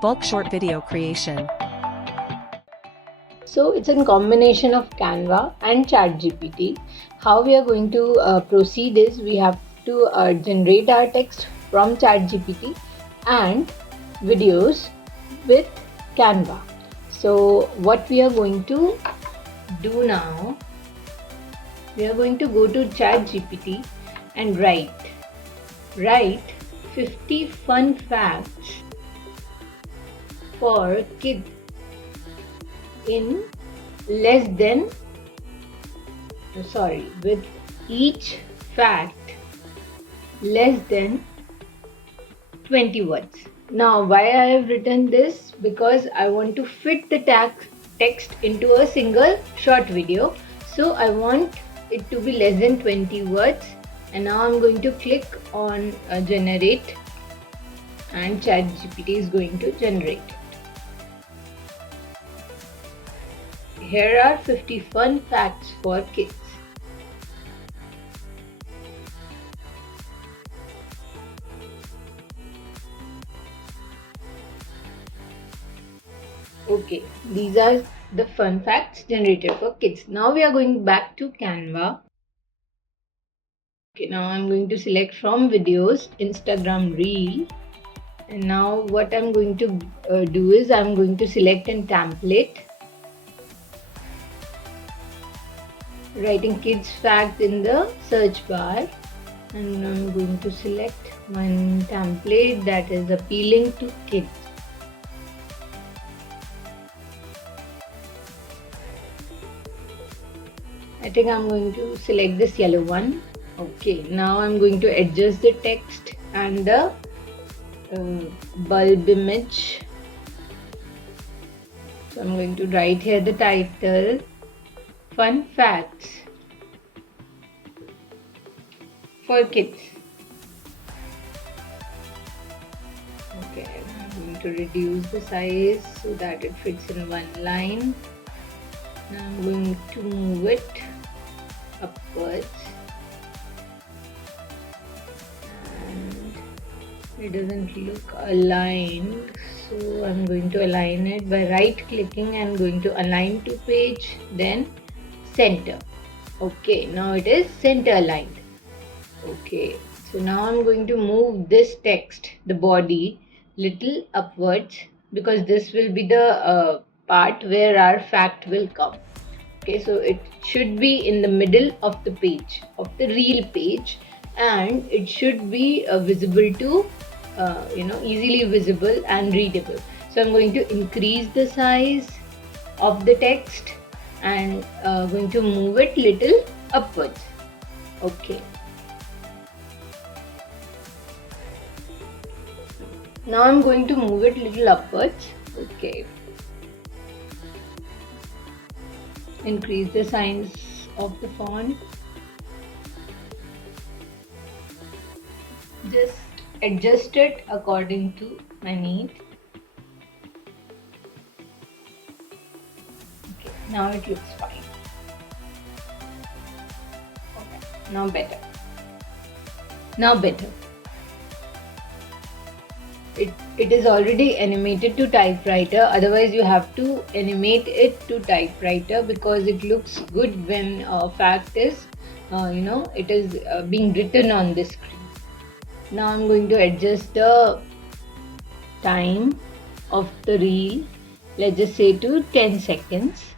Bulk short video creation. So it's a combination of Canva and ChatGPT. How we are going to proceed is we have to generate our text from ChatGPT and videos with Canva. So what we are going to do now, we are going to go to ChatGPT and write 50 fun facts for kids in less than with each fact less than 20 words. Now why I have written this? Because I want to fit the text into a single short video, so I want it to be less than 20 words. And now I'm going to click on generate, and ChatGPT is going to generate it. Here are 50 fun facts for kids. Okay, these are the fun facts generated for kids. Now we are going back to Canva. Okay, now I'm going to select from videos, Instagram Reel. And now what I'm going to do is I'm going to select a template. Writing kids fact in the search bar. And I'm going to select one template that is appealing to kids. I think I'm going to select this yellow one. Okay, now I'm going to adjust the text and the bulb image. So I'm going to write here the title, Fun Facts for Kids. Okay, I'm going to reduce the size so that it fits in one line. Now I'm going to move it upwards, and it doesn't look aligned, so I'm going to align it by right clicking and going to align to page, then center. Okay, now it is center aligned. Okay, so now I'm going to move this text, the body, little upwards, because this will be the part where our fact will come. Okay, so it should be in the middle of the page, of the real page, and it should be visible to easily visible and readable. So I'm going to increase the size of the text and going to move it little upwards. Okay, now I'm going to move it little upwards. Okay, increase the size of the font. Just adjust it according to my need. Okay, now it looks fine. Okay, now better. It is already animated to typewriter, otherwise you have to animate it to typewriter because it looks good when fact is it is being written on the screen. Now I'm going to adjust the time of the reel, let's just say to 10 seconds.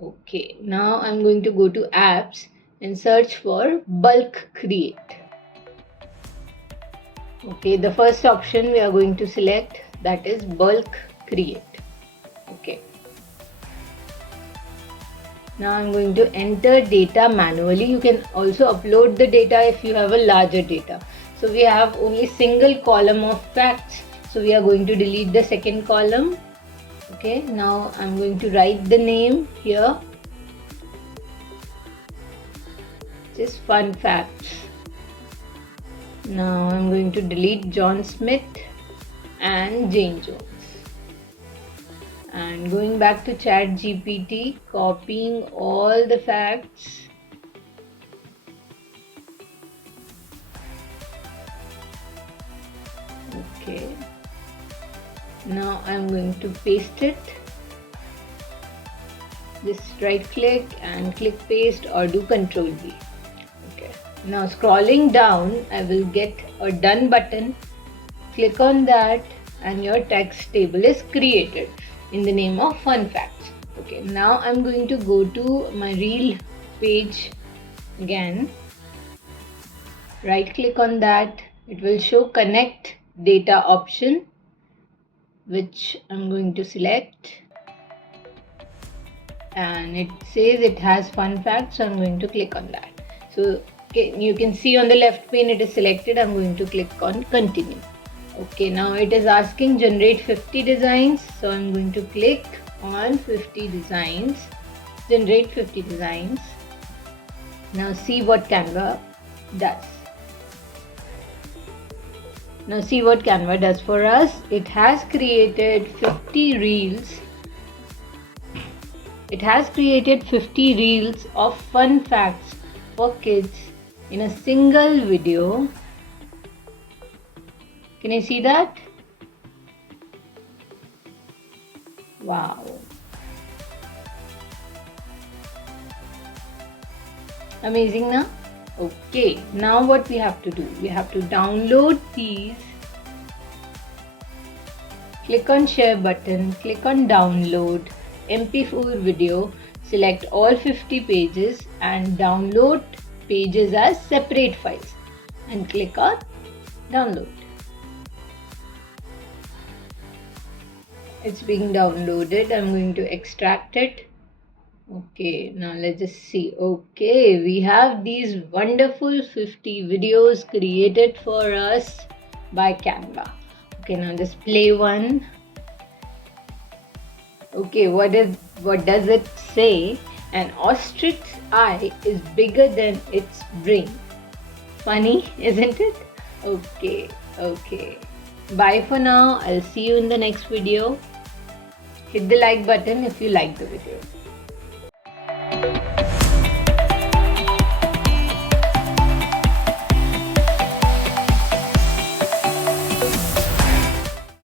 Okay, now I'm going to go to apps and search for bulk create. Okay, the first option we are going to select, that is bulk create. Okay, now I'm going to enter data manually. You can also upload the data if you have a larger data. So we have only single column of facts, so we are going to delete the second column. Okay, now I'm going to write the name here, just fun facts. Now I'm going to delete John Smith and Jane Jones. And going back to ChatGPT, copying all the facts. Okay, Now I'm going to paste it. Just right click and click paste or do Ctrl V. Okay. Now scrolling down, I will get a done button. Click on that and your text table is created in the name of fun facts. Okay, now I'm going to go to my reel page again. Right click on that. It will show connect data option, which I'm going to select, and it says it has fun facts, so I'm going to click on that. So you can see on the left pane it is selected. I'm going to click on continue. Okay, now it is asking generate 50 designs, so I'm going to click on 50 designs, generate 50 designs. Now see what Canva does. Now see what Canva does for us. It has created 50 reels. It has created 50 reels of fun facts for kids in a single video. Can you see that? Wow. Amazing, na? Okay, now what we have to do? We have to download these. Click on share button, click on download MP4 video, select all 50 pages and download pages as separate files and click on download. It's being downloaded. I'm going to extract it. Okay, now let's just see. Okay, we have these wonderful 50 videos created for us by Canva. Okay, now just play one. Okay, what does it say? An ostrich's eye is bigger than its brain. Funny, isn't it? Okay. Bye for now. I'll see you in the next video. Hit the like button if you like the video.